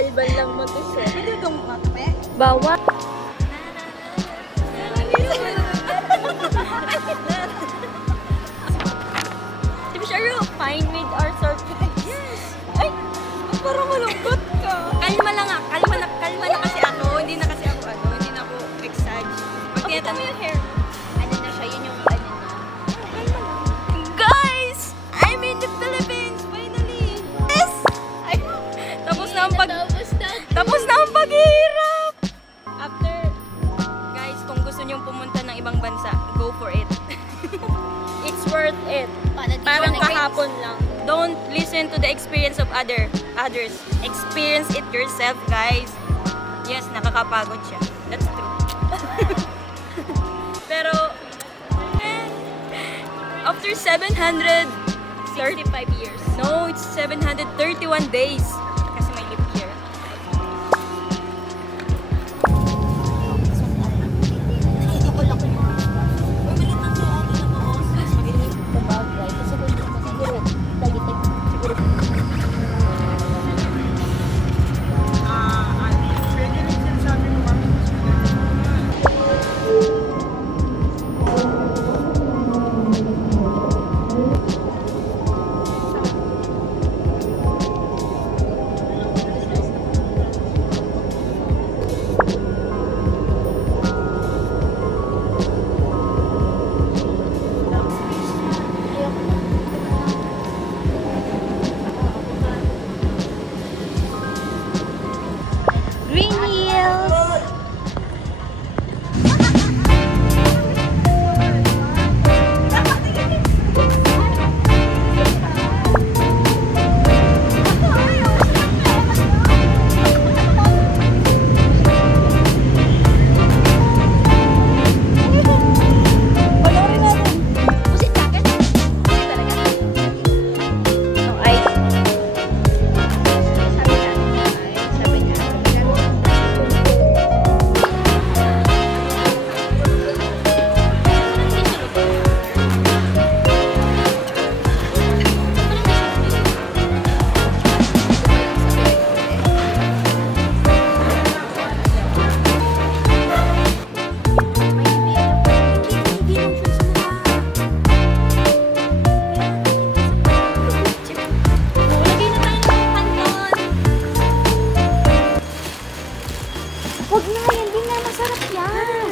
bawal ba lang mag-isa? Pwede kang makme? Bawal. Are you fine with our surprise? Yes! Ay! Parang malungkot ka. Kalma lang ah. Kalma na kasi ako. Hindi na kasi ako hindi na ako exage. Pag tinatanong yung hair. Ano na siya? Yun yung ano na. Kalma lang. Guys! I'm in the Philippines! Finally! Yes! Ay, tapos na ang paghihirap! After, guys, kung gusto nyong pumunta ng ibang bansa, go for it. It's worth it. Parang kahapon lang. Don't listen to the experience of others. Experience it yourself, guys. Yes, nakakapagod siya. That's true. Pero, after 735 years. No, it's 731 days. Kasi may leap year.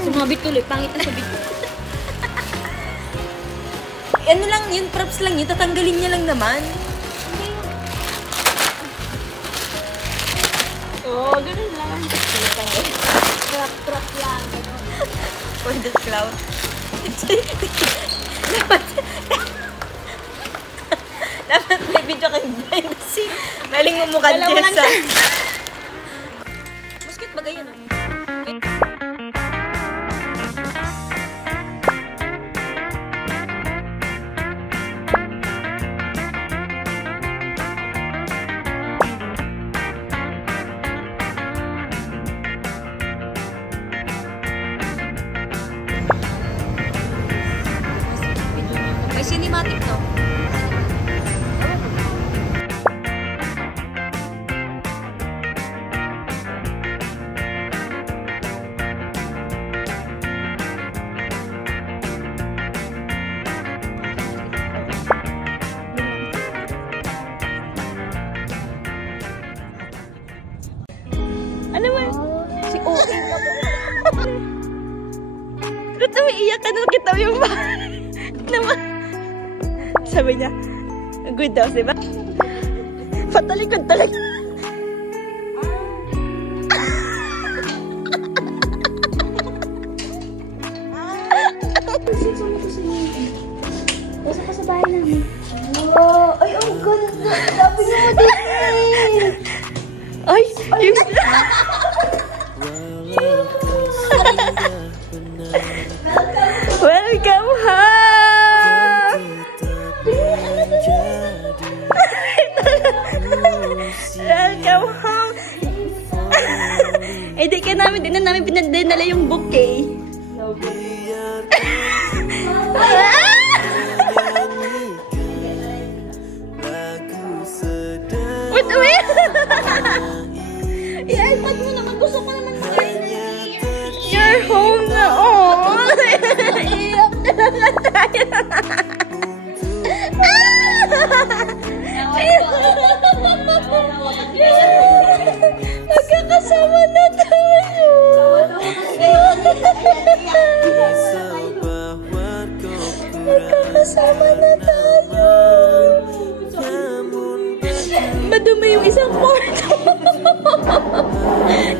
Sumabit tuloy, pangit na sabit. Ano lang yun, props lang yun, tatanggalin niya lang naman. Oo, ganun lang. Trap lang. For the cloud. Dapat may video kang blind kasi maling mumukha dyan sa... Muskit ba ganyan? May cinematic to. Ano ba? Si O.A. Ba't umiiyak ka nung kita yung bahay? Naman. Sabi niya, good daw, diba? Patalikod talaga. Basta pa sa bahay namin. Oh, ay, ang ganda. Sabi niya mo din. Ay, yung... Welcome home! Welcome home! Eh, di ka namin, di na namin pinadala yung bouquet. Wait, wait! tayo. Magkakasama na tayo. Magkakasama na tayo. Madumi yung isang kwarto.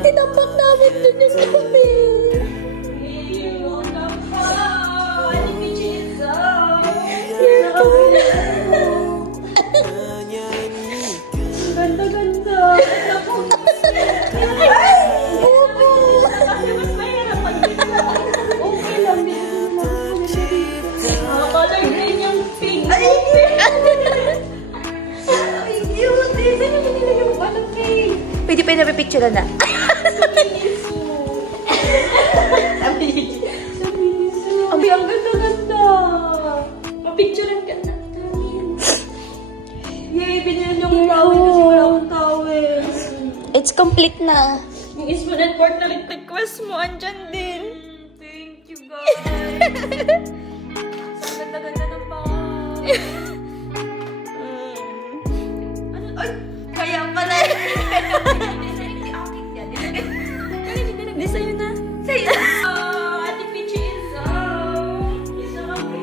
Tinambak namin dun yung dumi. Ganda-ganda. Color green yung pink. Ay, cute. Saan naman nila yung ano cake? Pwede pa yung napipicture na. Abi, ang ganda-ganda. Mapicturean ka na. Yay, binili yung towel kasi wala akong towel. It's complete na. Yung Ismo Network na request mo, andyan din. Thank you, guys. Ang ganda-ganda ng bahay. Ano? Ay! Kaya pala. Hindi akin yan. Hindi sa'yo na. Sa'yo. Ate Peachy is isa kami.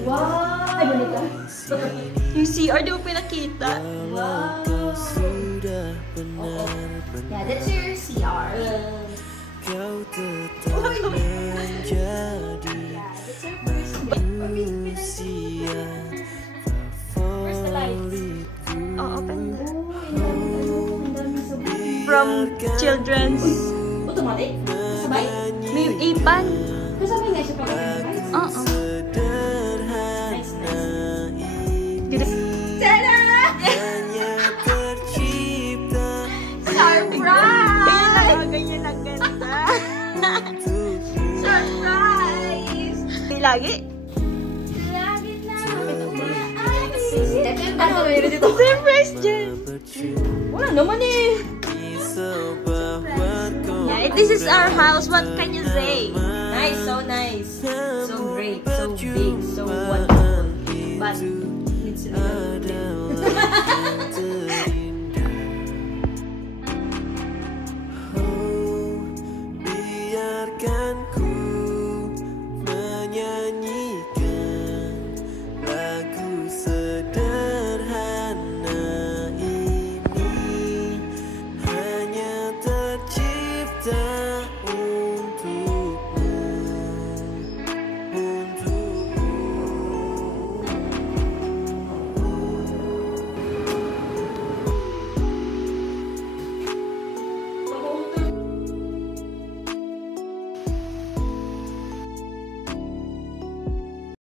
Wow! Ay, bonita. Yung CR, di mo pinakita. Wow! Yeah, that's your CR. Where's the lights? Oh, open. From children's. Automatic? Sabay? May ipan. Kasabay nga siya pag Oo. Nice, nice. Tada! Surprise! Ganyan ang ganda. Surprise! Lagi? Lagi na! Ito yung bago dito. Surprise dyan. Wala naman eh. Yeah, this is our house. What can you say? Nice, so nice.